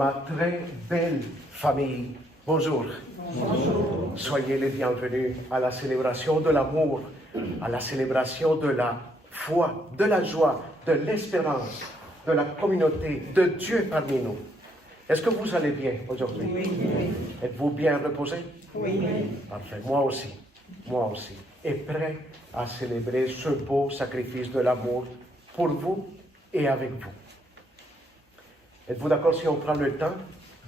ma très belle famille, bonjour. Bonjour. Soyez les bienvenus à la célébration de l'amour, à la célébration de la foi, de la joie, de l'espérance, de la communauté, de Dieu parmi nous. Est-ce que vous allez bien aujourd'hui? Oui. Êtes-vous bien reposé? Oui. Parfait, moi aussi, et prêt à célébrer ce beau sacrifice de l'amour pour vous et avec vous. Êtes-vous d'accord si on prend le temps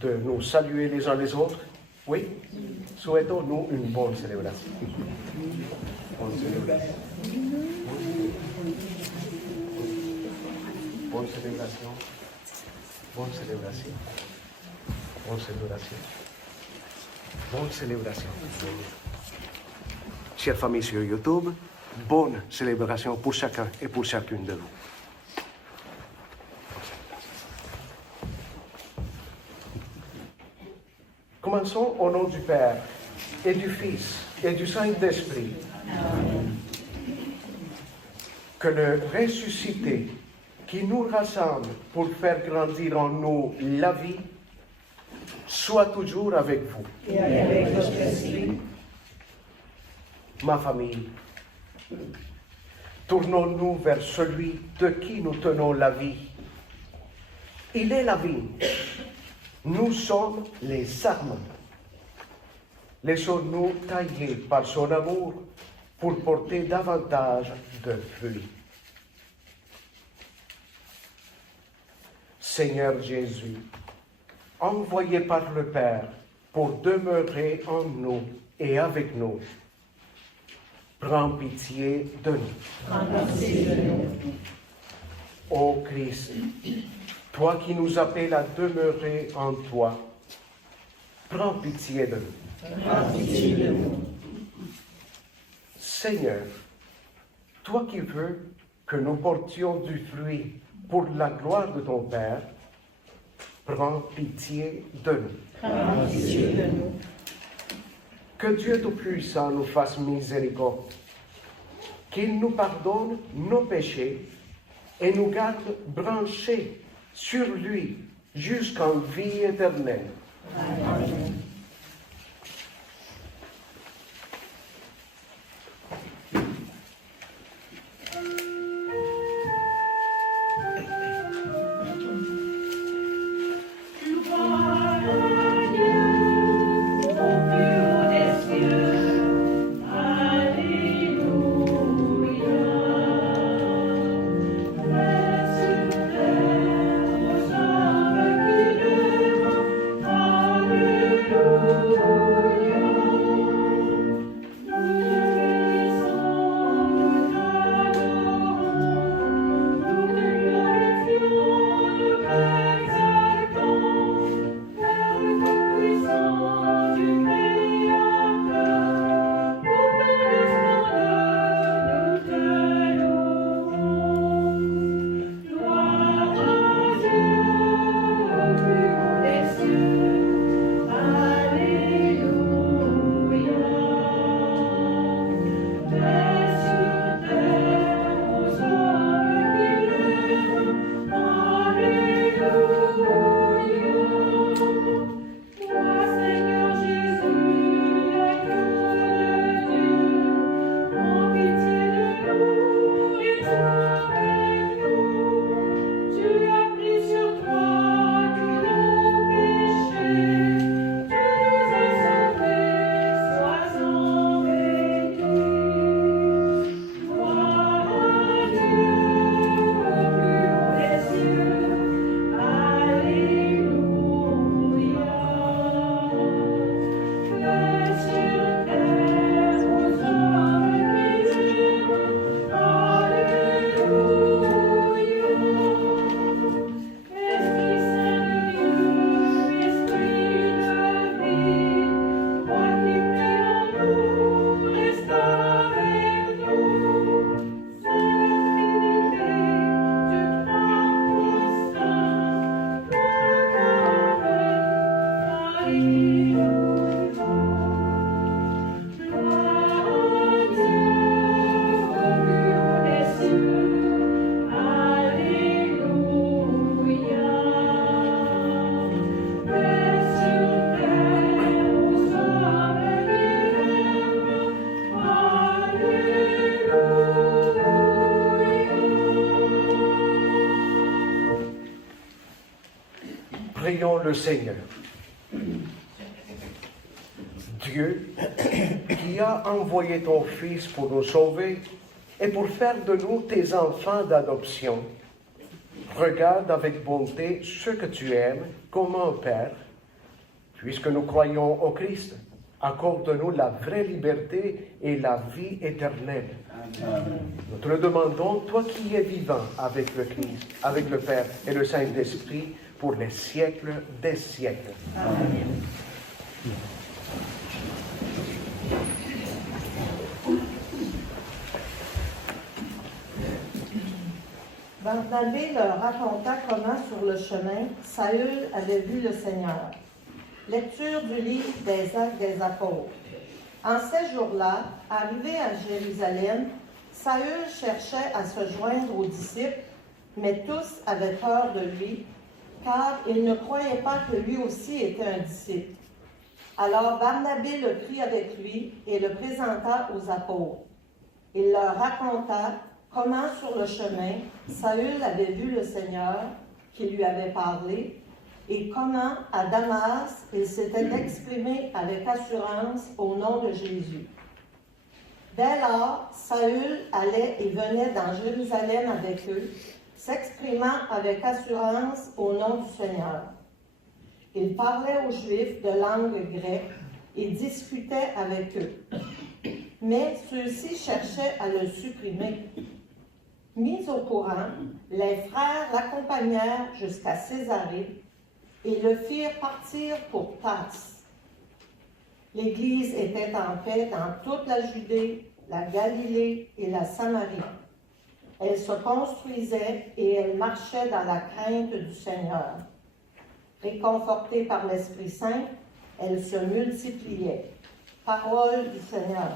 de nous saluer les uns les autres? Oui? Souhaitons-nous une bonne célébration. Bonne célébration. Bonne célébration. Bonne célébration. Bonne célébration. Bonne célébration. Chère famille sur YouTube, bonne célébration pour chacun et pour chacune de vous. Commençons au nom du Père, et du Fils, et du Saint-Esprit. Que le ressuscité, qui nous rassemble pour faire grandir en nous la vie, soit toujours avec vous. Et avec votre esprit. Ma famille, tournons-nous vers celui de qui nous tenons la vie. Il est la vie. Nous sommes les sarments. Laissons-nous tailler par son amour pour porter davantage de fruits. Seigneur Jésus, envoyé par le Père pour demeurer en nous et avec nous, prends pitié de nous. Prends pitié de nous. Ô Christ, toi qui nous appelles à demeurer en toi, prends pitié de nous. Prends pitié de nous. Seigneur, toi qui veux que nous portions du fruit pour la gloire de ton Père, prends pitié de nous. Prends pitié de nous. Que Dieu Tout-Puissant nous fasse miséricorde, qu'il nous pardonne nos péchés et nous garde branchés sur lui jusqu'en vie éternelle. Amen. Alléluia. Prions le Seigneur. Dieu, qui a envoyé ton Fils pour nous sauver et pour faire de nous tes enfants d'adoption, regarde avec bonté ceux que tu aimes comme un Père. Puisque nous croyons au Christ, accorde-nous la vraie liberté et la vie éternelle. Amen. Nous te le demandons, toi qui es vivant avec le Christ, avec le Père et le Saint-Esprit, pour les siècles des siècles. Amen. Barnabé leur raconta comment, sur le chemin, Saül avait vu le Seigneur. Lecture du livre des Actes des Apôtres. En ces jours-là, arrivé à Jérusalem, Saül cherchait à se joindre aux disciples, mais tous avaient peur de lui, car ils ne croyaient pas que lui aussi était un disciple. Alors Barnabé le prit avec lui et le présenta aux apôtres. Il leur raconta comment, sur le chemin, Saül avait vu le Seigneur qui lui avait parlé, et comment, à Damas, il s'était exprimé avec assurance au nom de Jésus. Dès lors, Saül allait et venait dans Jérusalem avec eux, s'exprimant avec assurance au nom du Seigneur. Il parlait aux Juifs de langue grecque et discutait avec eux. Mais ceux-ci cherchaient à le supprimer. Mis au courant, les frères l'accompagnèrent jusqu'à Césarée et le firent partir pour Tarse. L'Église était en paix dans toute la Judée, la Galilée et la Samarie. Elle se construisait et elle marchait dans la crainte du Seigneur. Réconfortée par l'Esprit Saint, elle se multipliait. Parole du Seigneur.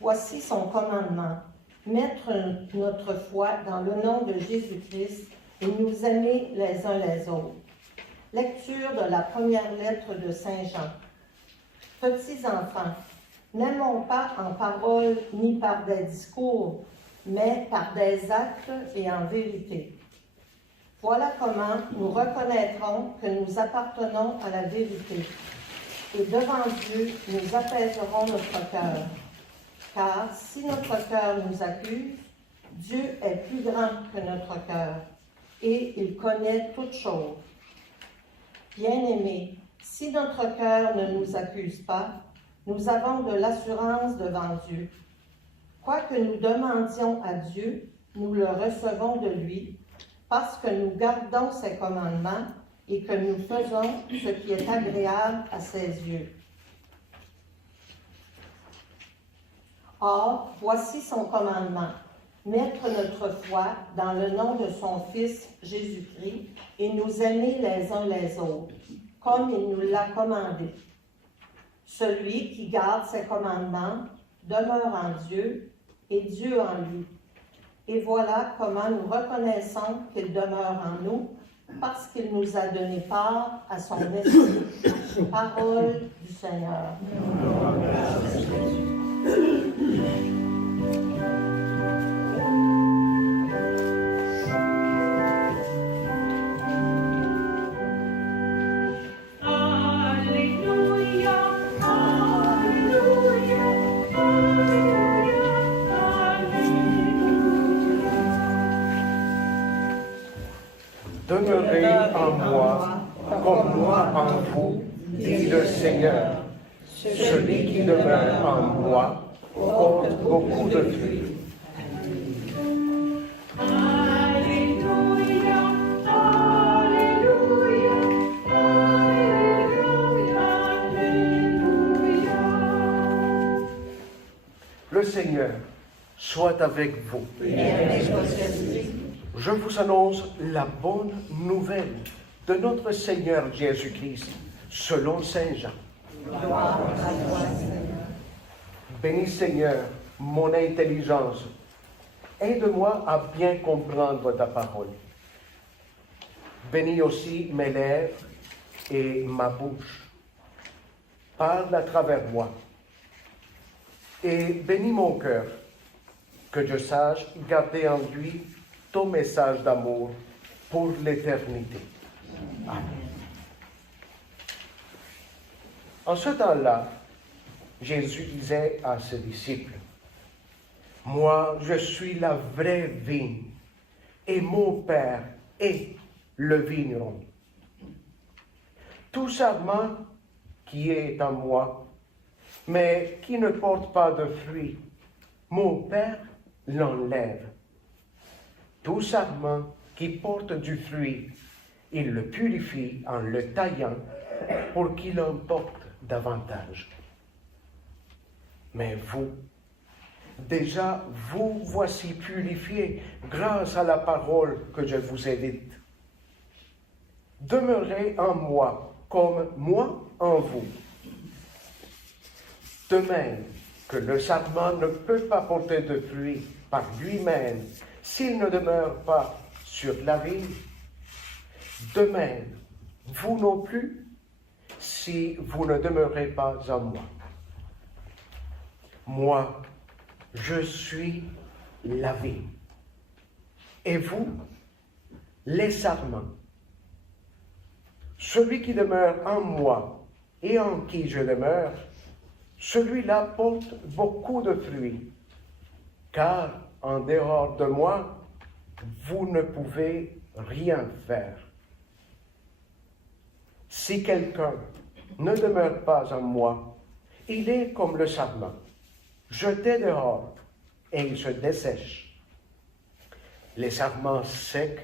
Voici son commandement, mettre notre foi dans le nom de Jésus-Christ et nous aimer les uns les autres. Lecture de la première lettre de Saint Jean. Petits enfants, n'aimons pas en parole ni par des discours, mais par des actes et en vérité. Voilà comment nous reconnaîtrons que nous appartenons à la vérité. Et devant Dieu, nous apaiserons notre cœur. Car si notre cœur nous accuse, Dieu est plus grand que notre cœur, et il connaît toutes choses. Bien-aimés, si notre cœur ne nous accuse pas, nous avons de l'assurance devant Dieu. Quoi que nous demandions à Dieu, nous le recevons de lui, parce que nous gardons ses commandements et que nous faisons ce qui est agréable à ses yeux. Or, voici son commandement, mettre notre foi dans le nom de son Fils Jésus-Christ et nous aimer les uns les autres, comme il nous l'a commandé. Celui qui garde ses commandements demeure en Dieu et Dieu en lui. Et voilà comment nous reconnaissons qu'il demeure en nous, parce qu'il nous a donné part à son esprit. Parole du Seigneur. Demeurez en moi, comme moi en vous, dit le Seigneur. Celui qui demeure en moi porte beaucoup de fruits. Le Seigneur soit avec vous. Je vous annonce la bonne nouvelle de notre Seigneur Jésus-Christ, selon Saint Jean. Bénis Seigneur mon intelligence, aide-moi à bien comprendre ta parole. Bénis aussi mes lèvres et ma bouche. Parle à travers moi. Et bénis mon cœur, que je sache garder en lui ton message d'amour pour l'éternité. Amen. En ce temps-là, Jésus disait à ses disciples, « Moi, je suis la vraie vigne, et mon Père est le vigneron. Tout sarment qui est en moi, mais qui ne porte pas de fruits, mon Père l'enlève. Tout sarment qui porte du fruit, il le purifie en le taillant pour qu'il en porte davantage. Mais vous, déjà vous voici purifiés grâce à la parole que je vous ai dite. Demeurez en moi comme moi en vous. De même que le sarment ne peut pas porter de fruits par lui-même s'il ne demeure pas sur la vigne, de même, vous non plus, si vous ne demeurez pas en moi. Moi, je suis la vigne, et vous, les sarments. Celui qui demeure en moi et en qui je demeure, celui-là porte beaucoup de fruits, car en dehors de moi, vous ne pouvez rien faire. Si quelqu'un ne demeure pas en moi, il est comme le sarment, jeté dehors, et il se dessèche. Les sarments secs,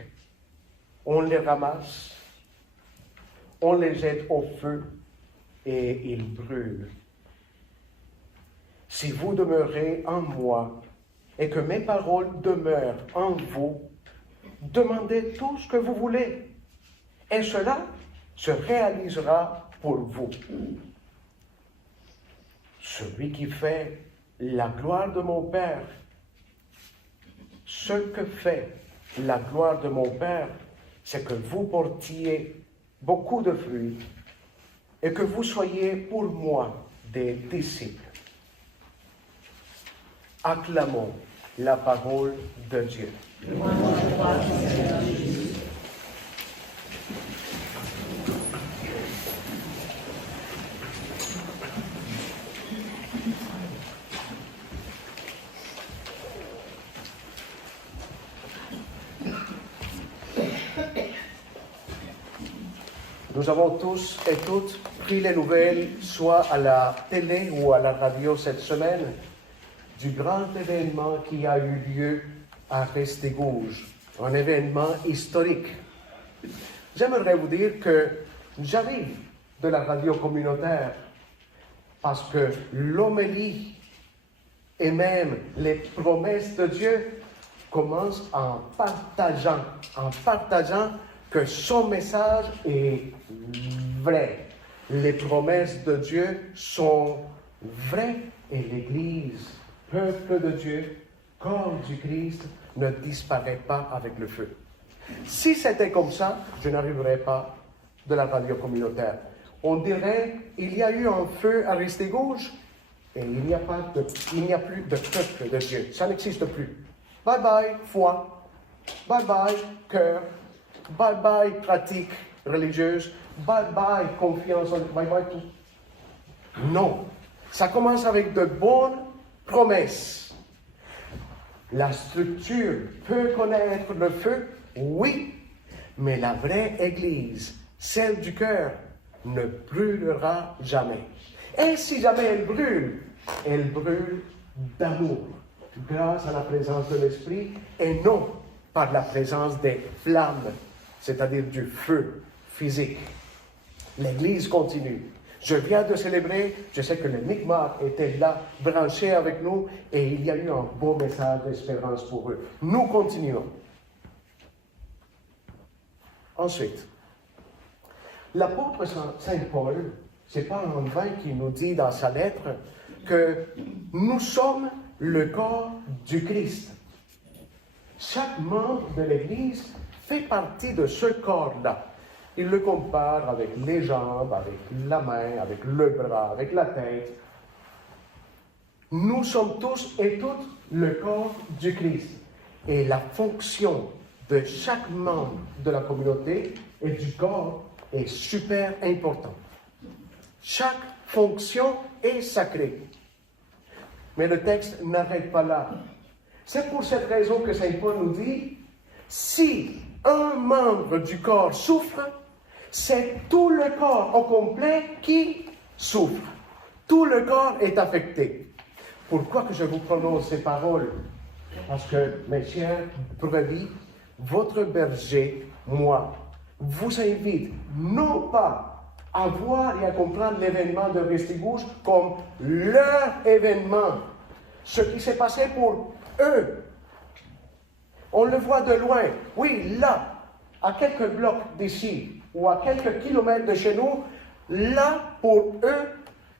on les ramasse, on les jette au feu, et ils brûlent. Si vous demeurez en moi, et que mes paroles demeurent en vous, demandez tout ce que vous voulez, et cela se réalisera pour vous. Celui qui fait la gloire de mon Père, ce que fait la gloire de mon Père, c'est que vous portiez beaucoup de fruits et que vous soyez pour moi des disciples. Acclamons la parole de Dieu. Nous avons tous et toutes pris les nouvelles, soit à la télé ou à la radio cette semaine, du grand événement qui a eu lieu à Restigouge, un événement historique. J'aimerais vous dire que j'arrive de la radio communautaire parce que l'homélie Et même les promesses de Dieu commencent en partageant que son message est vrai. Les promesses de Dieu sont vraies et l'Église, peuple de Dieu, corps du Christ, ne disparaît pas avec le feu. Si c'était comme ça, je n'arriverais pas de la radio communautaire. On dirait, il y a eu un feu à Restigouge et il n'y a plus de peuple de Dieu. Ça n'existe plus. Bye bye foi, bye bye cœur, bye bye pratique religieuse, bye bye confiance, bye bye tout. Non, ça commence avec de bonnes promesses. La structure peut connaître le feu, oui, mais la vraie Église, celle du cœur, ne brûlera jamais. Et si jamais elle brûle d'amour, grâce à la présence de l'Esprit, et non par la présence des flammes, c'est-à-dire du feu physique. L'Église continue. Je viens de célébrer, je sais que le Mi'kmaq était là, branché avec nous, et il y a eu un beau message d'espérance pour eux. Nous continuons. Ensuite, l'apôtre Saint Paul, ce n'est pas en vain qu'il nous dit dans sa lettre que nous sommes le corps du Christ. Chaque membre de l'Église fait partie de ce corps-là. Il le compare avec les jambes, avec la main, avec le bras, avec la tête. Nous sommes tous et toutes le corps du Christ. Et la fonction de chaque membre de la communauté et du corps est super importante. Chaque fonction est sacrée. Mais le texte n'arrête pas là. C'est pour cette raison que Saint Paul nous dit, si un membre du corps souffre, c'est tout le corps au complet qui souffre. Tout le corps est affecté. Pourquoi que je vous prononce ces paroles? Parce que, mes chers brebis, votre berger, moi, vous invite non pas à voir et à comprendre l'événement de Restigouge comme leur événement, ce qui s'est passé pour eux. On le voit de loin. Oui, là, à quelques blocs d'ici, ou à quelques kilomètres de chez nous, là, pour eux,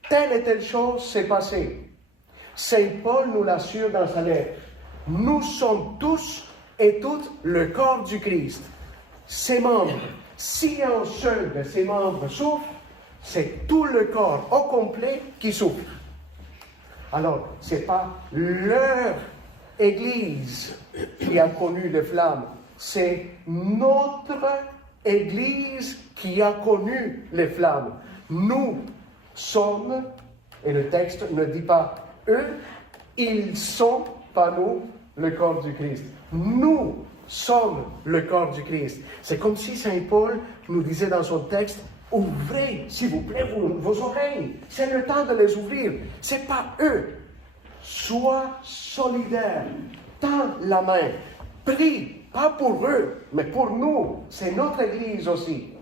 telle et telle chose s'est passée. Saint Paul nous l'assure dans sa lettre. Nous sommes tous et toutes le corps du Christ. Ses membres, si un seul de ses membres souffre, c'est tout le corps au complet qui souffre. Alors, ce n'est pas leur Église qui a connu les flammes, c'est notre Église qui a connu les flammes. Nous sommes, et le texte ne dit pas eux, ils sont, pas nous, le corps du Christ. Nous sommes le corps du Christ. C'est comme si Saint Paul nous disait dans son texte, ouvrez, s'il vous plaît, vos oreilles. C'est le temps de les ouvrir. Ce n'est pas eux. Sois solidaire. Tends la main. Prie, pas pour eux, mais pour nous. C'est notre Église aussi.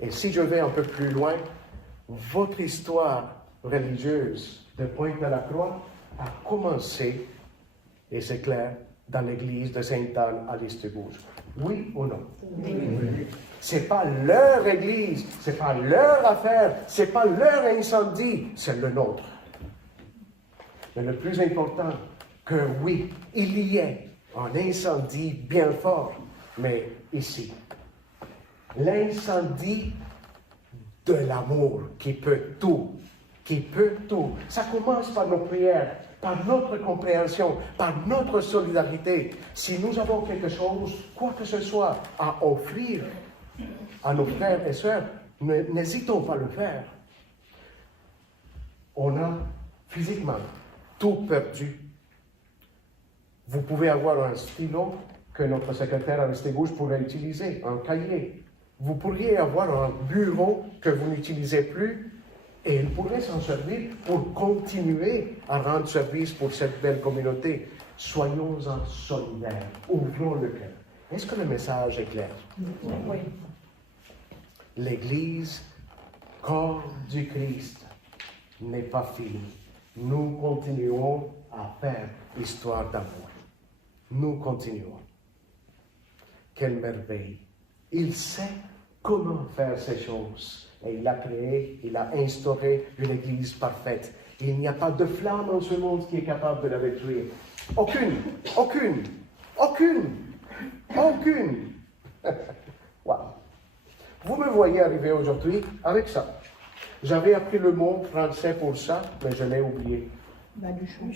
Et si je vais un peu plus loin, votre histoire religieuse de Pointe-à-la-Croix a commencé, et c'est clair, dans l'église de Sainte-Anne à Restigouge. Oui ou non? Oui. C'est pas leur église, c'est pas leur affaire, c'est pas leur incendie, c'est le nôtre. Mais le plus important, que oui, il y ait un incendie bien fort, mais ici. L'incendie de l'amour qui peut tout, qui peut tout. Ça commence par nos prières, par notre compréhension, par notre solidarité. Si nous avons quelque chose, quoi que ce soit, à offrir à nos frères et sœurs, n'hésitons pas à le faire. On a physiquement tout perdu. Vous pouvez avoir un stylo que notre secrétaire à Restigouge pourrait utiliser, un cahier. Vous pourriez avoir un bureau que vous n'utilisez plus et il pourrait s'en servir pour continuer à rendre service pour cette belle communauté. Soyons-en solidaires, ouvrons le cœur. Est-ce que le message est clair? Oui. L'Église, corps du Christ, n'est pas finie. nous continuons à faire l'histoire d'amour. Nous continuons. Quelle merveille! Il sait comment faire ces choses. Et il a créé, il a instauré une Église parfaite. Il n'y a pas de flamme en ce monde qui est capable de la détruire. Aucune, aucune, aucune, aucune. Wow. Vous me voyez arriver aujourd'hui avec ça. J'avais appris le mot français pour ça, mais je l'ai oublié. Baluchon.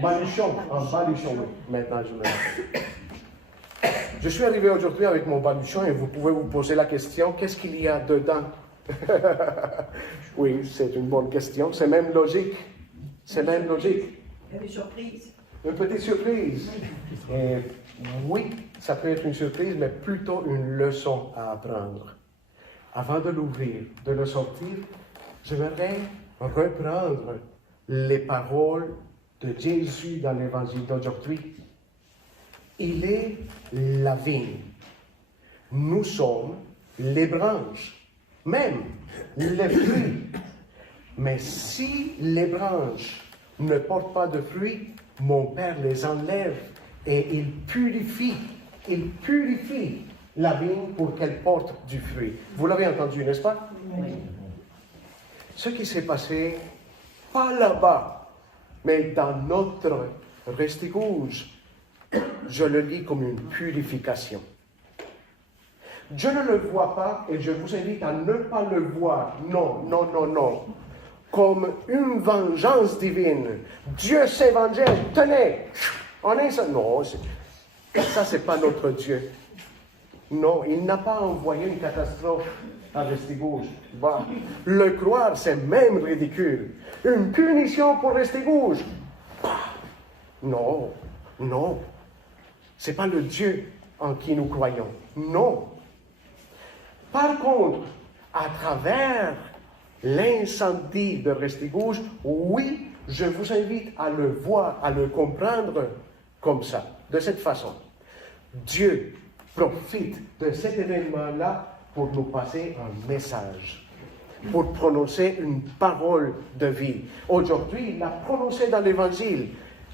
Baluchon, un baluchon, oui. Maintenant, je me rappelle. Je suis arrivé aujourd'hui avec mon baluchon et vous pouvez vous poser la question, qu'est-ce qu'il y a dedans? Oui, c'est une bonne question. C'est même logique. C'est même logique. Une surprise. Une petite surprise. Et oui, ça peut être une surprise, mais plutôt une leçon à apprendre. Avant de l'ouvrir, de le sortir, j'aimerais reprendre les paroles de Jésus dans l'évangile d'aujourd'hui. Il est la vigne. Nous sommes les branches, même les fruits. Mais si les branches ne portent pas de fruits, mon Père les enlève et il purifie la vigne pour qu'elle porte du fruit. Vous l'avez entendu, n'est-ce pas? Oui. Ce qui s'est passé, pas là-bas, mais dans notre Restigouge, je le lis comme une purification. Je ne le vois pas et je vous invite à ne pas le voir. Non, non, non, non. Comme une vengeance divine. Dieu s'est vengé. Tenez, on est ça. Non, ça, c'est pas notre Dieu. Non, il n'a pas envoyé une catastrophe à Restigouge. Bah, le croire, c'est même ridicule. Une punition pour Restigouge. Non, non. C'est pas le Dieu en qui nous croyons. Non. Par contre, à travers l'incendie de Restigouge, oui, je vous invite à le voir, à le comprendre comme ça, de cette façon. Dieu profite de cet événement-là pour nous passer un message, pour prononcer une parole de vie. Aujourd'hui, il l'a prononcé dans l'Évangile.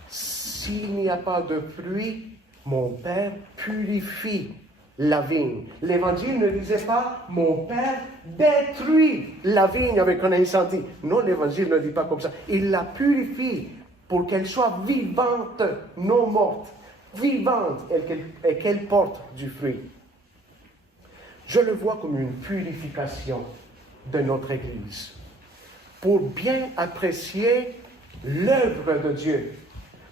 S'il n'y a pas de pluie, mon Père purifie la vigne. L'Évangile ne disait pas « Mon Père détruit la vigne avec un incendie ». Non, l'Évangile ne dit pas comme ça. Il la purifie pour qu'elle soit vivante, non morte. Vivante et qu'elle porte du fruit. Je le vois comme une purification de notre Église. Pour bien apprécier l'œuvre de Dieu,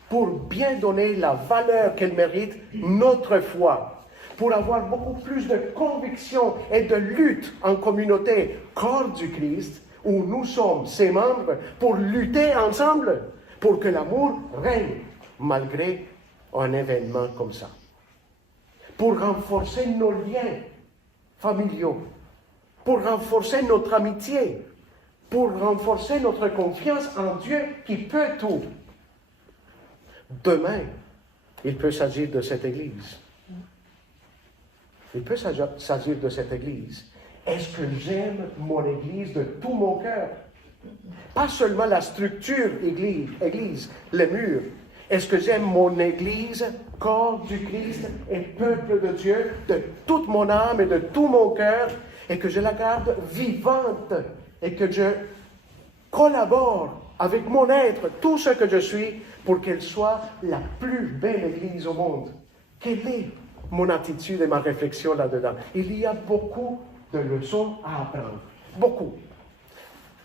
pour bien donner la valeur qu'elle mérite, notre foi, pour avoir beaucoup plus de conviction et de lutte en communauté, corps du Christ, où nous sommes ses membres, pour lutter ensemble, pour que l'amour règne, malgré un événement comme ça. Pour renforcer nos liens familiaux, pour renforcer notre amitié, pour renforcer notre confiance en Dieu qui peut tout. Demain, il peut s'agir de cette Église. Il peut s'agir de cette Église. Est-ce que j'aime mon Église de tout mon cœur? Pas seulement la structure Église, les murs. Est-ce que j'aime mon Église, corps du Christ et peuple de Dieu, de toute mon âme et de tout mon cœur, et que je la garde vivante, et que je collabore avec mon être, tout ce que je suis, pour qu'elle soit la plus belle Église au monde? Quelle est mon attitude et ma réflexion là-dedans? Il y a beaucoup de leçons à apprendre. Beaucoup.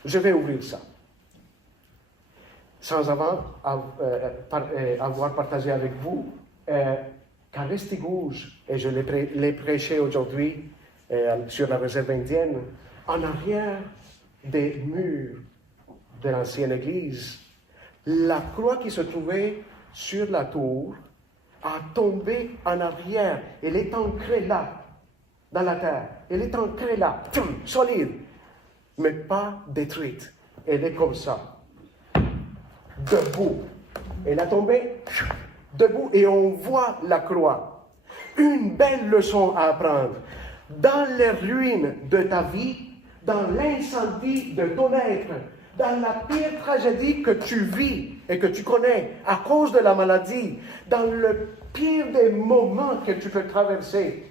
Je vais ouvrir ça. Sans avoir partagé avec vous qu'à Restigouge, et je l'ai prêché aujourd'hui sur la réserve indienne, en arrière des murs de l'ancienne église, la croix qui se trouvait sur la tour a tombé en arrière. Elle est ancrée là, dans la terre. Elle est ancrée là, solide, mais pas détruite. Elle est comme ça. Debout. Elle a tombé debout et on voit la croix. Une belle leçon à apprendre. Dans les ruines de ta vie, dans l'incendie de ton être, dans la pire tragédie que tu vis et que tu connais à cause de la maladie, dans le pire des moments que tu peux traverser,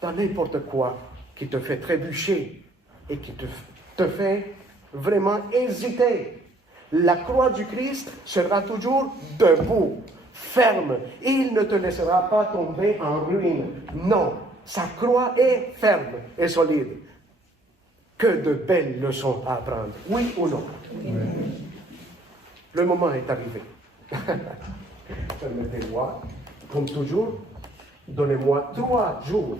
dans n'importe quoi qui te fait trébucher et qui te fait vraiment hésiter, la croix du Christ sera toujours debout, ferme. Il ne te laissera pas tomber en ruine. Non, sa croix est ferme et solide. Que de belles leçons à apprendre. Oui ou non? Oui. Le moment est arrivé. Permettez-moi, comme toujours, donnez-moi 3 jours.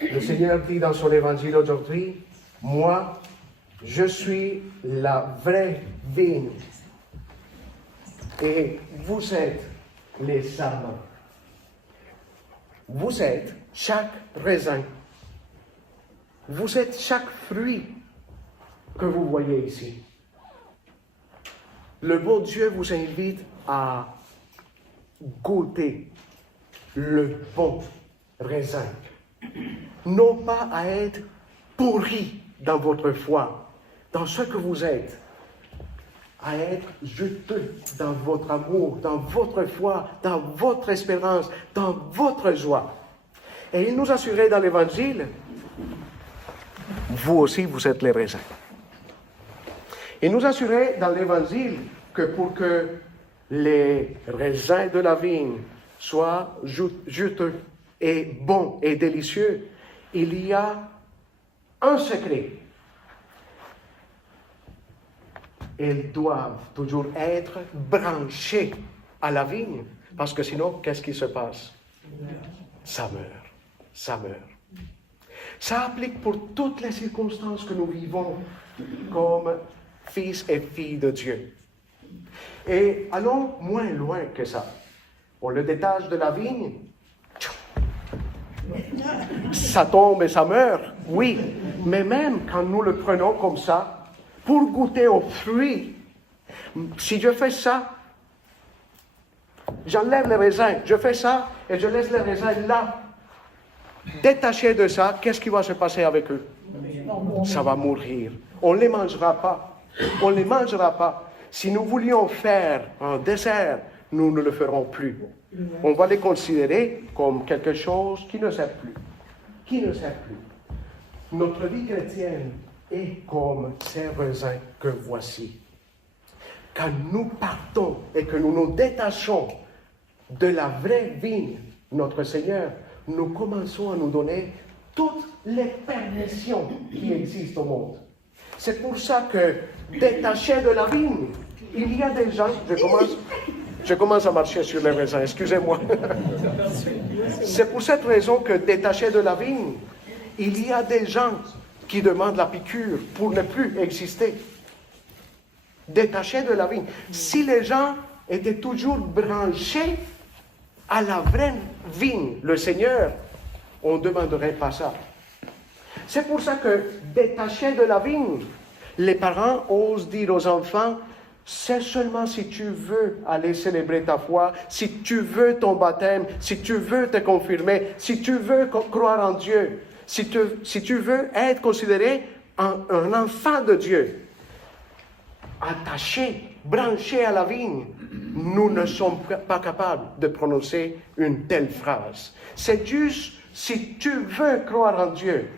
Le Seigneur dit dans son évangile aujourd'hui, moi, je suis la vraie vigne et vous êtes les sarments. Vous êtes chaque raisin. Vous êtes chaque fruit que vous voyez ici. Le bon Dieu vous invite à goûter le bon raisin. Non pas à être pourri dans votre foi, dans ce que vous êtes, à être juteux dans votre amour, dans votre foi, dans votre espérance, dans votre joie. Et il nous assurait dans l'Évangile, vous aussi, vous êtes les raisins. Il nous assurait dans l'Évangile que pour que les raisins de la vigne soient juteux et bons et délicieux, il y a un secret. Ils doivent toujours être branchés à la vigne, parce que sinon, qu'est-ce qui se passe? Ça meurt, ça meurt. Ça applique pour toutes les circonstances que nous vivons comme fils et filles de Dieu. Et allons moins loin que ça. On le détache de la vigne, ça tombe et ça meurt, oui. Mais même quand nous le prenons comme ça, pour goûter aux fruits, si je fais ça, j'enlève les raisins, je fais ça et je laisse les raisins là, détachés de ça, qu'est-ce qui va se passer avec eux? Ça va mourir. On ne les mangera pas. On ne les mangera pas. Si nous voulions faire un dessert, nous ne le ferons plus. On va les considérer comme quelque chose qui ne sert plus. Qui ne sert plus. Notre vie chrétienne est comme ces raisins que voici. Quand nous partons et que nous nous détachons de la vraie vigne, notre Seigneur, nous commençons à nous donner toutes les permissions qui existent au monde. C'est pour ça que, détaché de la vigne, il y a des gens, je commence à marcher sur les raisins, excusez-moi. C'est pour cette raison que, détaché de la vigne, il y a des gens qui demandent la piqûre pour ne plus exister. Détachés de la vigne. Si les gens étaient toujours branchés à la vraie vigne, le Seigneur, on ne demanderait pas ça. C'est pour ça que, détachés de la vigne, les parents osent dire aux enfants, c'est seulement si tu veux aller célébrer ta foi, si tu veux ton baptême, si tu veux te confirmer, si tu veux croire en Dieu, si tu veux être considéré un enfant de Dieu, attaché, branché à la vigne, nous ne sommes pas capables de prononcer une telle phrase. C'est juste si tu veux croire en Dieu.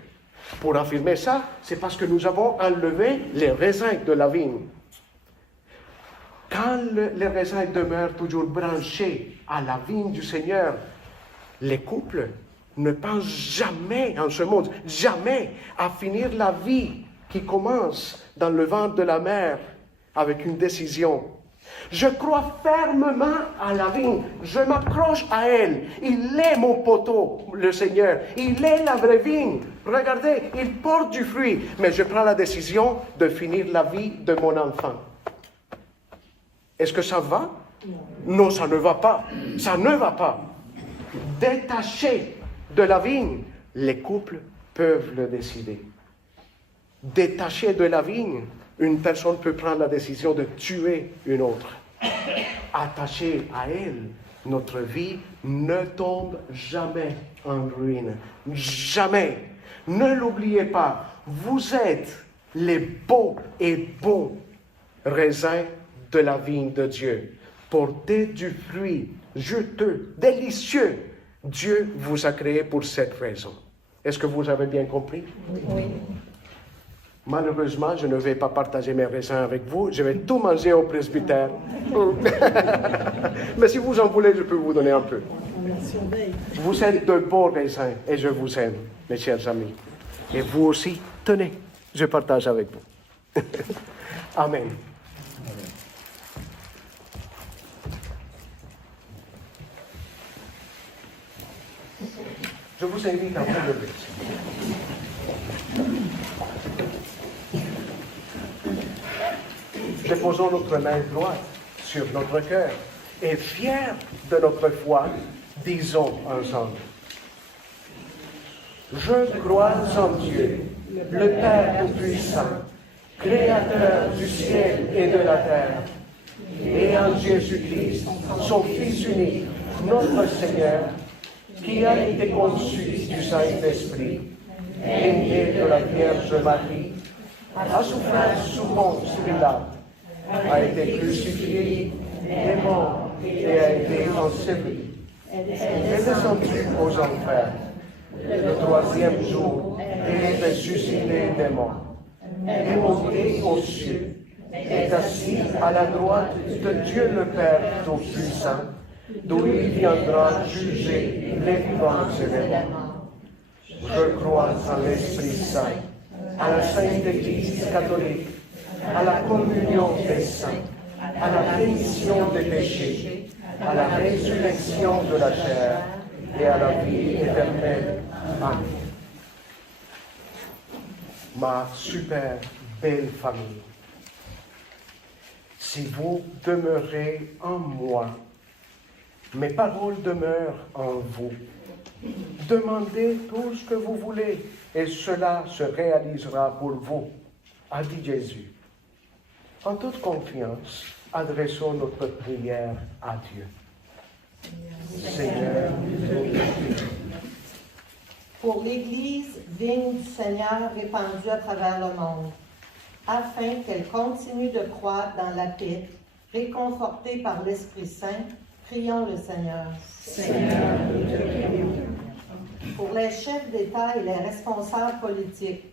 Pour affirmer ça, c'est parce que nous avons enlevé les raisins de la vigne. Quand les raisins demeurent toujours branchés à la vigne du Seigneur, les couples ne pensent jamais en ce monde, jamais à finir la vie qui commence dans le ventre de la mère avec une décision. Je crois fermement à la vigne, je m'accroche à elle. Il est mon poteau, le Seigneur. Il est la vraie vigne. Regardez, il porte du fruit, mais je prends la décision de finir la vie de mon enfant. Est-ce que ça va? Non, ça ne va pas. Ça ne va pas. Détaché de la vigne, les couples peuvent le décider. Détaché de la vigne, une personne peut prendre la décision de tuer une autre. Attaché à elle, notre vie ne tombe jamais en ruine. Jamais. Ne l'oubliez pas, vous êtes les beaux et bons raisins de la vigne de Dieu. Portez du fruit juteux, délicieux. Dieu vous a créé pour cette raison. Est-ce que vous avez bien compris? Oui. Malheureusement, je ne vais pas partager mes raisins avec vous. Je vais tout manger au presbytère. Mais si vous en voulez, je peux vous donner un peu. On la surveille. Vous êtes de beaux raisins et je vous aime, mes chers amis. Et vous aussi, tenez, je partage avec vous. Amen. Je vous invite à vous lever. Déposons notre main droite sur notre cœur et fiers de notre foi, disons ensemble. Je crois en Dieu, le Père Tout-Puissant, Créateur du ciel et de la terre, et en Jésus-Christ, son Fils unique, notre Seigneur, qui a été conçu du Saint-Esprit, et né de la Vierge Marie, a souffert sous Ponce Pilate, a été crucifié, est mort et a été enseveli, est descendu aux enfers. Le troisième jour, il est ressuscité des morts, est monté aux cieux, est assis à la droite de Dieu le Père Tout-Puissant, d'où il viendra juger les vivants et les morts. Je crois en l'Esprit Saint, à la Sainte Église catholique, à la communion des saints, à la rémission des péchés, à la résurrection de la chair et à la vie éternelle. Amen. Ma super belle famille, si vous demeurez en moi, mes paroles demeurent en vous. Demandez tout ce que vous voulez et cela se réalisera pour vous, a dit Jésus. En toute confiance, adressons notre prière à Dieu. Seigneur, pour l'Église, vigne du Seigneur répandue à travers le monde, afin qu'elle continue de croître dans la paix, réconfortée par l'Esprit Saint, prions le Seigneur. Seigneur, nous te prions. Pour les chefs d'État et les responsables politiques,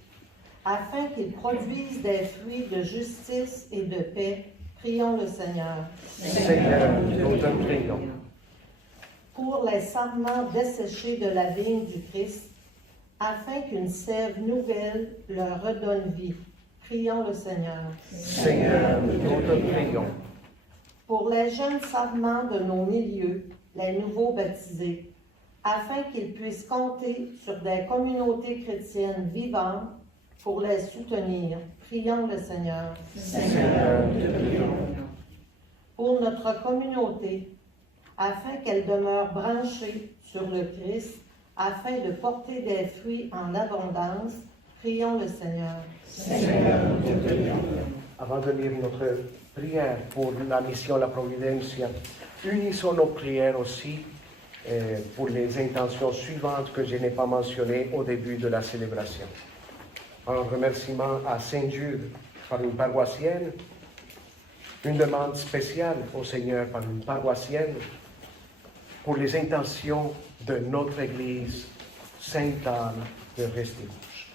afin qu'ils produisent des fruits de justice et de paix, prions le Seigneur. Seigneur, nous te prions. Pour les sarments desséchés de la vigne du Christ, afin qu'une sève nouvelle leur redonne vie, prions le Seigneur. Seigneur, nous te prions. Pour les jeunes sarments de nos milieux, les nouveaux baptisés, afin qu'ils puissent compter sur des communautés chrétiennes vivantes pour les soutenir, prions le Seigneur. Seigneur, nous te prions. Pour notre communauté, afin qu'elle demeure branchée sur le Christ, afin de porter des fruits en abondance, prions le Seigneur. Seigneur, nous te prions. Avant de lire notre prière pour la mission La Providencia, unissons nos prières aussi pour les intentions suivantes que je n'ai pas mentionnées au début de la célébration. Un remerciement à Saint-Jude par une paroissienne, une demande spéciale au Seigneur par une paroissienne, pour les intentions de notre Église Sainte-Anne de Restigouche.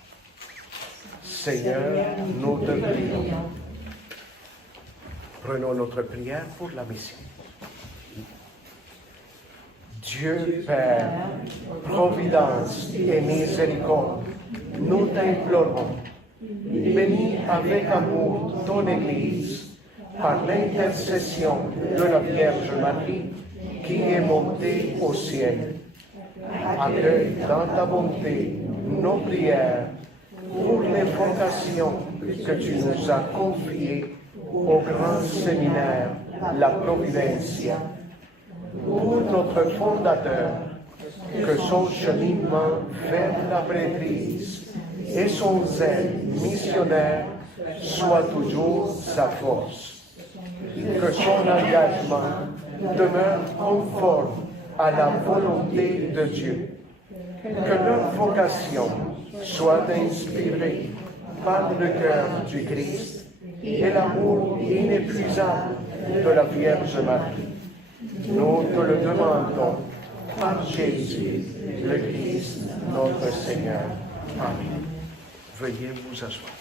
Seigneur, nous te prions. Prenons notre prière pour la mission. Dieu Père, Providence et miséricorde, nous t'implorons, bénis avec amour ton Église, par l'intercession de la Vierge Marie, qui est montée au ciel. Accueille dans ta bonté nos prières pour les vocations que tu nous as confiées au grand séminaire La Providencia, pour notre fondateur, que son cheminement vers la prêtrise et son zèle missionnaire soient toujours sa force. Que son engagement demeure conforme à la volonté de Dieu. Que leur vocation soit inspirée par le cœur du Christ et l'amour inépuisable de la Vierge Marie. Nous te le demandons par Jésus, le Christ, notre Seigneur. Amen. Veuillez vous asseoir.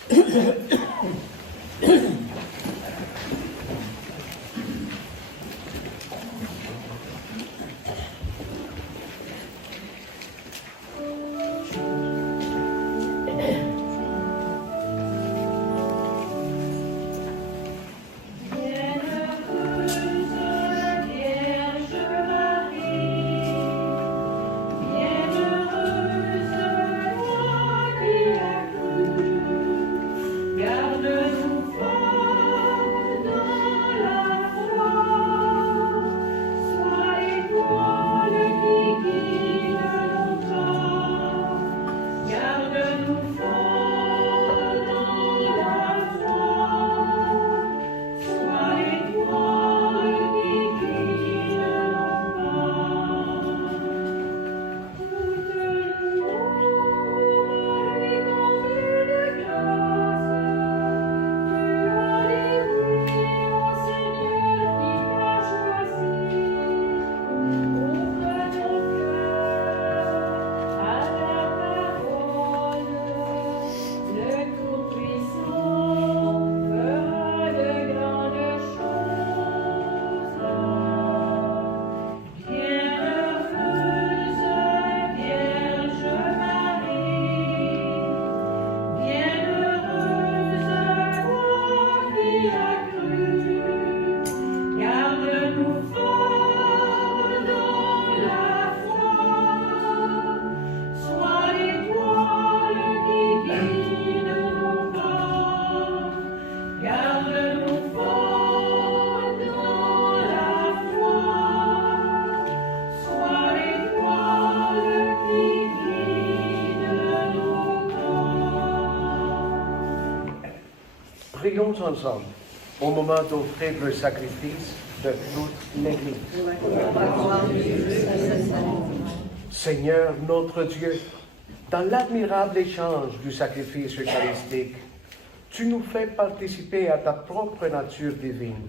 Prions ensemble au moment d'offrir le sacrifice de toute l'Église. Seigneur notre Dieu, dans l'admirable échange du sacrifice eucharistique, tu nous fais participer à ta propre nature divine.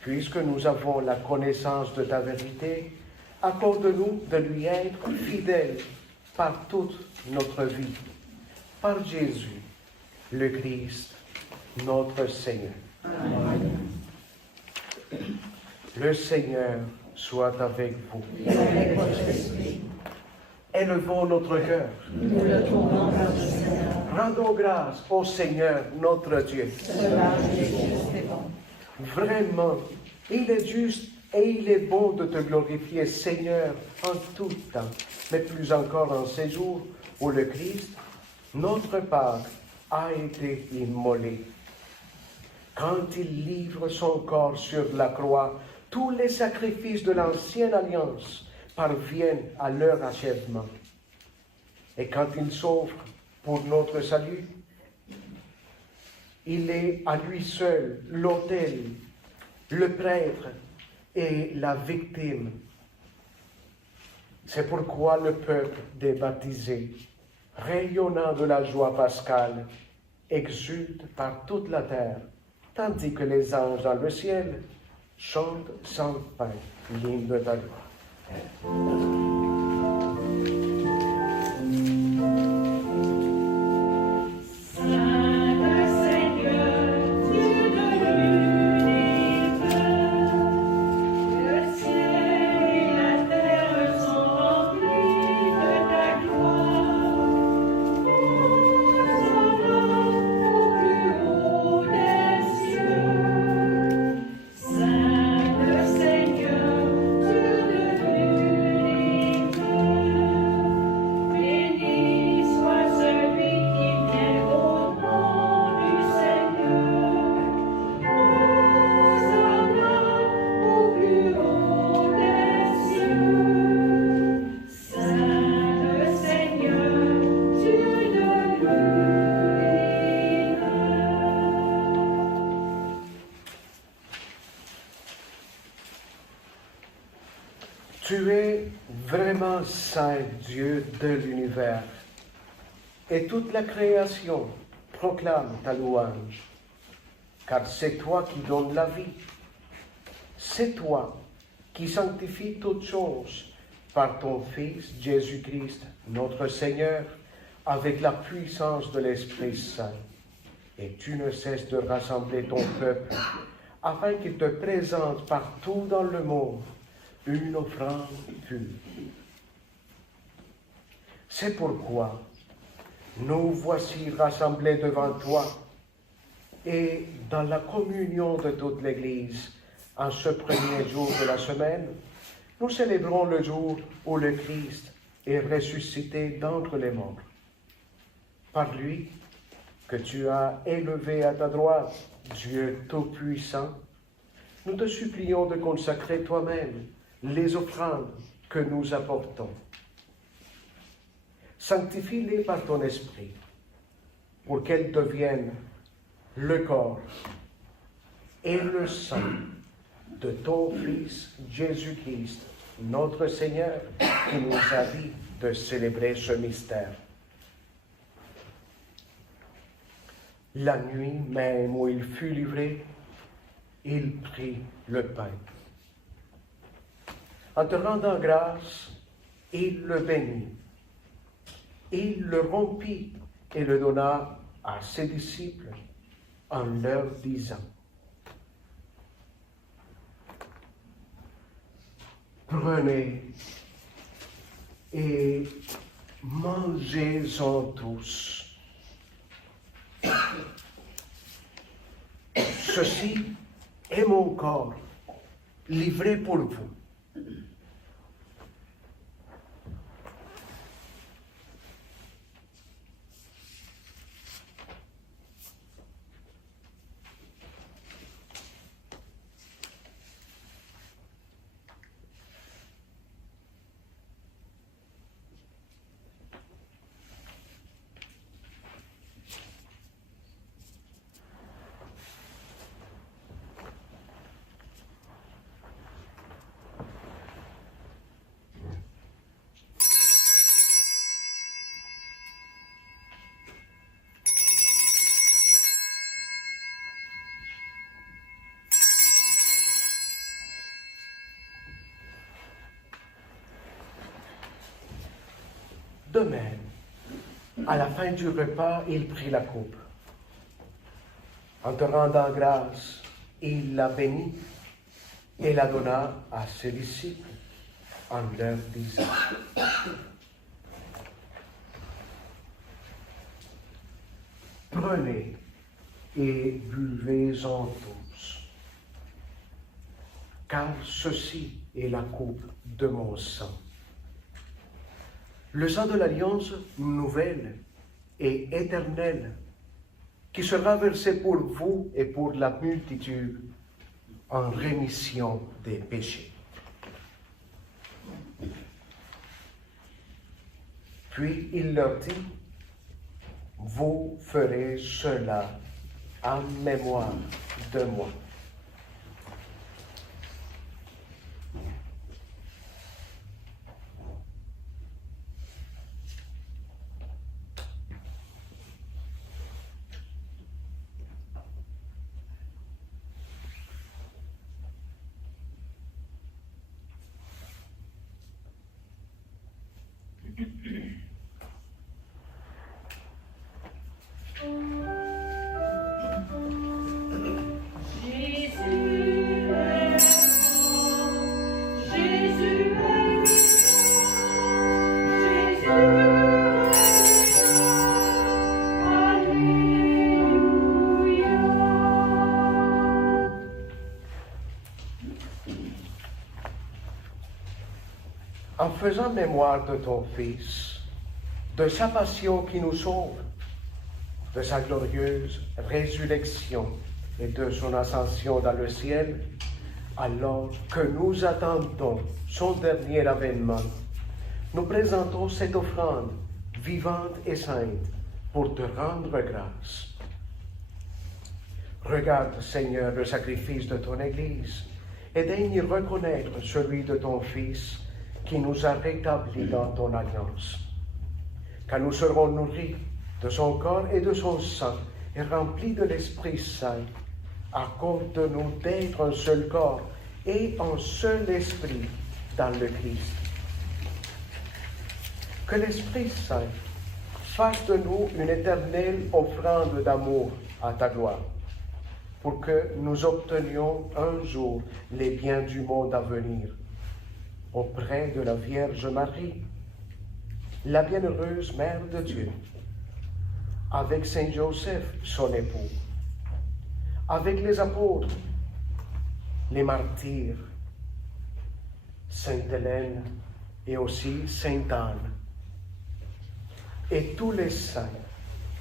Puisque nous avons la connaissance de ta vérité, accorde-nous de lui être fidèles par toute notre vie. Par Jésus, le Christ, notre Seigneur. Amen. Le Seigneur soit avec vous. Et avec votre esprit. Élevons notre cœur. Nous le tournons vers le Seigneur. Rendons grâce au Seigneur notre Dieu. Cela est juste et bon. Vraiment, il est juste et il est bon de te glorifier, Seigneur, en tout temps, mais plus encore en ces jours où le Christ, notre Pâque, a été immolé. Quand il livre son corps sur la croix, tous les sacrifices de l'ancienne alliance parviennent à leur achèvement. Et quand il s'offre pour notre salut, il est à lui seul l'autel, le prêtre et la victime. C'est pourquoi le peuple des baptisés, rayonnant de la joie pascale, exulte par toute la terre, tandis que les anges dans le ciel chantent sans fin l'hymne de ta gloire. Seigneur, Dieu de es vraiment saint, Dieu de l'univers, et toute la création proclame ta louange, car c'est toi qui donnes la vie. C'est toi qui sanctifies toutes choses par ton Fils Jésus-Christ, notre Seigneur, avec la puissance de l'Esprit Saint. Et tu ne cesses de rassembler ton peuple, afin qu'il te présente partout dans le monde une offrande pure. C'est pourquoi nous voici rassemblés devant toi et dans la communion de toute l'Église, en ce premier jour de la semaine, nous célébrons le jour où le Christ est ressuscité d'entre les morts. Par lui, que tu as élevé à ta droite, Dieu Tout-Puissant, nous te supplions de consacrer toi-même les offrandes que nous apportons. Sanctifie-les par ton esprit, pour qu'elles deviennent le corps et le sang de ton Fils Jésus-Christ, notre Seigneur, qui nous a dit de célébrer ce mystère. La nuit même où il fut livré, il prit le pain. En te rendant grâce, il le bénit. Il le rompit et le donna à ses disciples en leur disant: Prenez et mangez-en tous. Ceci est mon corps, livré pour vous. De même, à la fin du repas, il prit la coupe. En te rendant grâce, il la bénit et la donna à ses disciples en leur disant: Prenez et buvez-en tous, car ceci est la coupe de mon sang. Le sang de l'alliance nouvelle et éternelle qui sera versé pour vous et pour la multitude en rémission des péchés. Puis il leur dit: Vous ferez cela en mémoire de moi. En faisant mémoire de ton Fils, de sa passion qui nous sauve, de sa glorieuse résurrection et de son ascension dans le ciel, alors que nous attendons son dernier avènement, nous présentons cette offrande vivante et sainte pour te rendre grâce. Regarde, Seigneur, le sacrifice de ton Église et daigne y reconnaître celui de ton Fils, qui nous a rétablis dans ton alliance. Quand nous serons nourris de son corps et de son sang et remplis de l'Esprit Saint, accorde-nous d'être un seul corps et un seul esprit dans le Christ. Que l'Esprit Saint fasse de nous une éternelle offrande d'amour à ta gloire, pour que nous obtenions un jour les biens du monde à venir, auprès de la Vierge Marie, la bienheureuse Mère de Dieu, avec Saint Joseph, son époux, avec les apôtres, les martyrs, Sainte Hélène et aussi Sainte Anne, et tous les saints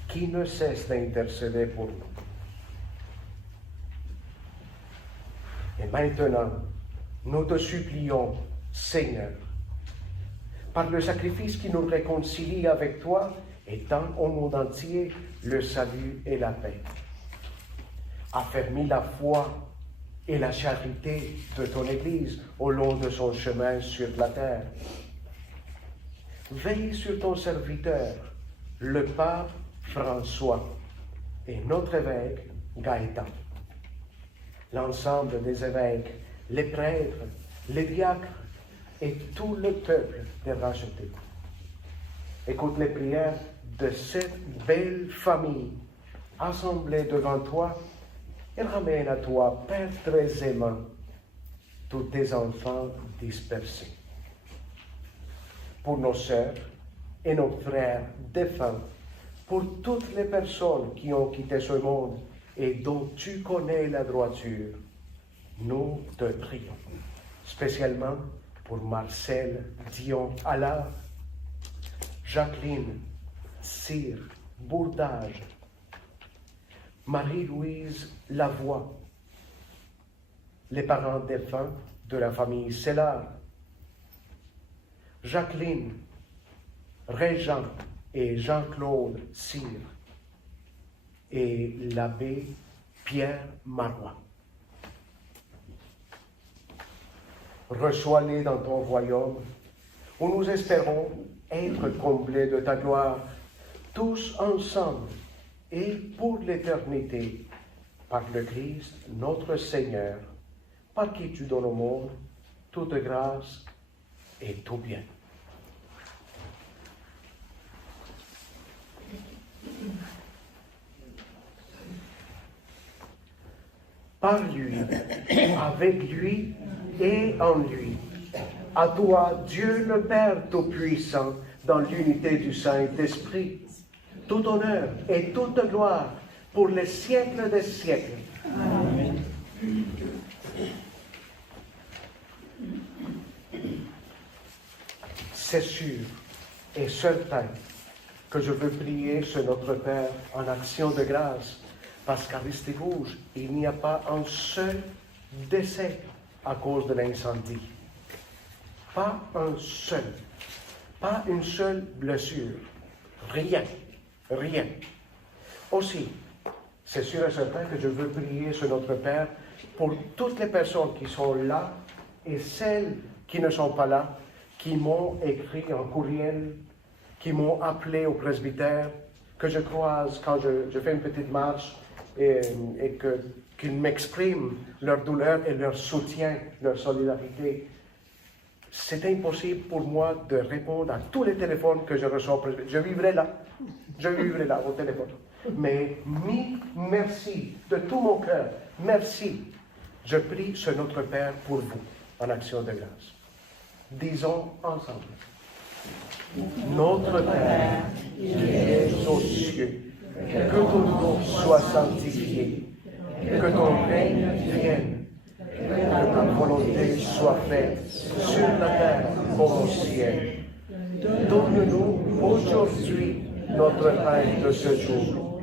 qui ne cessent d'intercéder pour nous. Et maintenant, nous te supplions, Seigneur, par le sacrifice qui nous réconcilie avec toi, étend au monde entier le salut et la paix. Affermis la foi et la charité de ton Église au long de son chemin sur la terre. Veille sur ton serviteur, le pape François, et notre évêque Gaëtan. L'ensemble des évêques, les prêtres, les diacres et tout le peuple des rachetés. Écoute les prières de cette belle famille assemblée devant toi et ramène à toi, Père très aimant, tous tes enfants dispersés. Pour nos sœurs et nos frères défunts, pour toutes les personnes qui ont quitté ce monde et dont tu connais la droiture, nous te prions, spécialement pour Marcel Dion Allard, Jacqueline Cyr Bourdage, Marie-Louise Lavoie, les parents défunts de la famille Sellard, Jacqueline, Régent et Jean-Claude Cyr, et l'abbé Pierre Marois. Reçois-les dans ton royaume, où nous espérons être comblés de ta gloire, tous ensemble et pour l'éternité, par le Christ notre Seigneur, par qui tu donnes au monde toute grâce et tout bien. Par lui, avec lui et en lui, à toi, Dieu le Père Tout-Puissant, dans l'unité du Saint-Esprit, tout honneur et toute gloire pour les siècles des siècles. Amen. C'est sûr et certain que je veux prier sur notre Père en action de grâce, parce qu'à Ristigouge, il n'y a pas un seul décès à cause de l'incendie. Pas un seul. Pas une seule blessure. Rien. Rien. Aussi, c'est sûr et certain que je veux prier sur notre Père pour toutes les personnes qui sont là et celles qui ne sont pas là, qui m'ont écrit un courriel, qui m'ont appelé au presbytère, que je croise quand je fais une petite marche et qu'ils m'expriment leur douleur et leur soutien, leur solidarité. C'est impossible pour moi de répondre à tous les téléphones que je reçois au presbytère. Je vivrai là au téléphone. Mais merci de tout mon cœur. Merci. Je prie sur notre Père pour vous, en action de grâce. Disons ensemble. Notre Père, qui es aux cieux, que ton nom soit sanctifié, que ton règne vienne, que ta volonté soit faite sur la terre comme au ciel. Donne-nous aujourd'hui notre pain de ce jour.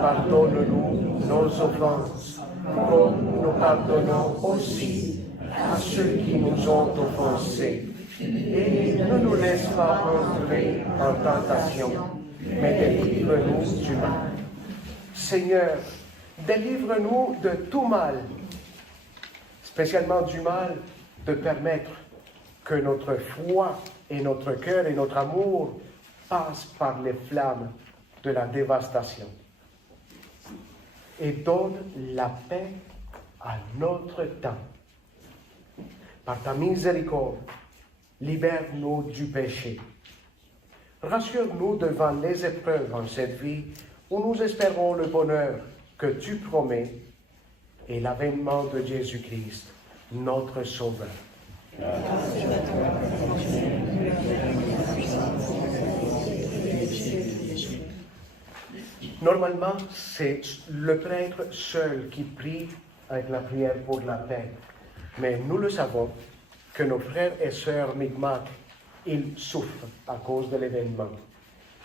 Pardonne-nous nos offenses, comme nous pardonnons aussi à ceux qui nous ont offensés. Et ne nous laisse pas entrer en tentation, mais délivre-nous du mal. Seigneur, délivre-nous de tout mal, spécialement du mal de permettre que notre foi et notre cœur et notre amour passent par les flammes de la dévastation. Et donne la paix à notre temps. Par ta miséricorde, libère-nous du péché. Rassure-nous devant les épreuves en cette vie où nous espérons le bonheur que tu promets et l'avènement de Jésus-Christ, notre Sauveur. Normalement, c'est le prêtre seul qui prie avec la prière pour la paix. Mais nous le savons que nos frères et sœurs Mi'kmaq, ils souffrent à cause de l'événement.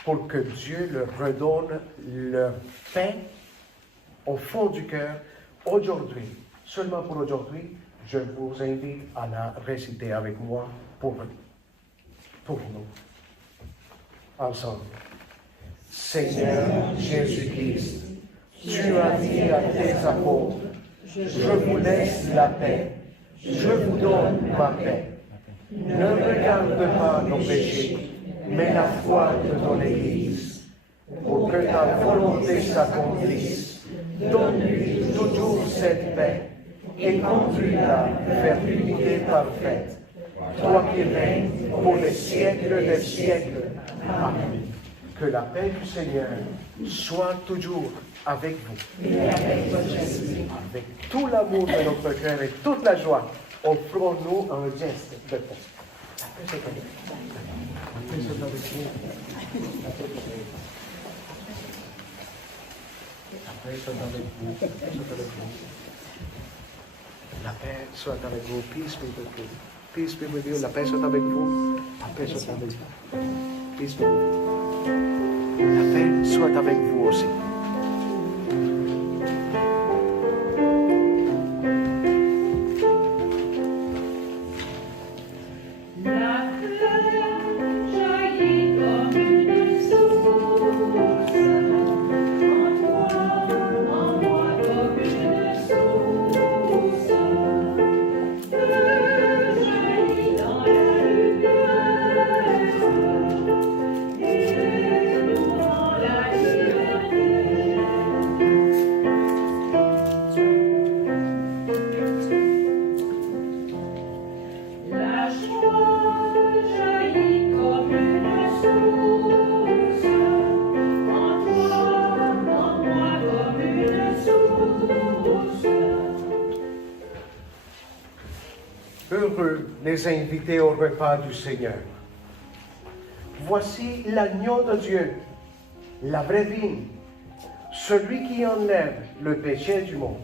Pour que Dieu leur redonne leur paix au fond du cœur aujourd'hui. Seulement pour aujourd'hui, je vous invite à la réciter avec moi pour nous. Ensemble. Seigneur Jésus-Christ, tu as dit à tes apôtres, je vous laisse la paix, je vous donne ma paix. Ne regarde pas nos péchés, mais la foi de ton Église. Pour que ta volonté s'accomplisse, donne-lui toujours cette paix et conduis-la vers l'unité parfaite. Toi qui règnes pour les siècles des siècles. Amen. Que la paix du Seigneur soit toujours avec vous. Et avec votre esprit. Avec tout l'amour de notre cœur et toute la joie, offrons-nous un geste de paix. La paix soit avec vous. La paix soit avec vous. La paix soit avec vous. La paix soit avec vous. La paix soit avec vous. Peace be with you. Peace be with you. La paix soit avec vous. La paix soit avec vous. Peace be with you. La paix soit avec vous aussi. La fleur jaillit comme une source, en moi comme une source. Fleur jaillit dans la lumière, et nous dans la liberté. La joie jaillit comme une source, en moi comme une source. Heureux les invités au repas du Seigneur. Voici l'agneau de Dieu, la vraie vigne, celui qui enlève le péché du monde.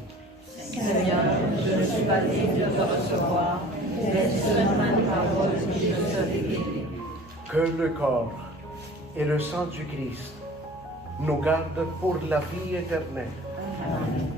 Seigneur, je ne suis pas digne de te recevoir, mais seulement une parole que je serai guéri. Que le corps et le sang du Christ nous gardent pour la vie éternelle. Amen.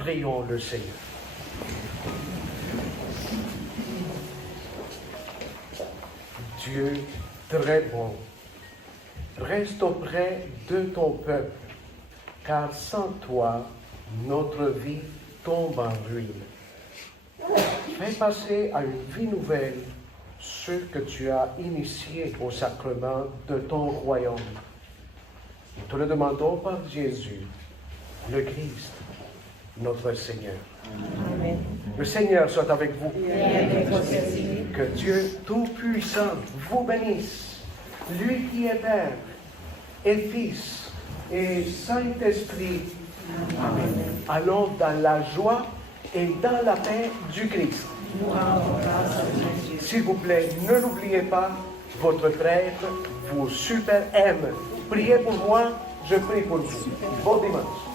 Prions le Seigneur. Dieu très bon, reste auprès de ton peuple, car sans toi, notre vie tombe en ruine. Fais passer à une vie nouvelle ceux que tu as initiés au sacrement de ton royaume. Nous te le demandons par Jésus, le Christ, notre Seigneur. Amen. Le Seigneur soit avec vous. Et avec votre esprit. Que Dieu Tout-Puissant vous bénisse, lui qui est Père et Fils et Saint-Esprit. Allons dans la joie et dans la paix du Christ. Nous rendons grâce à Dieu. S'il vous plaît, ne l'oubliez pas, votre prêtre vous super aime. Priez pour moi, je prie pour vous. Bon dimanche.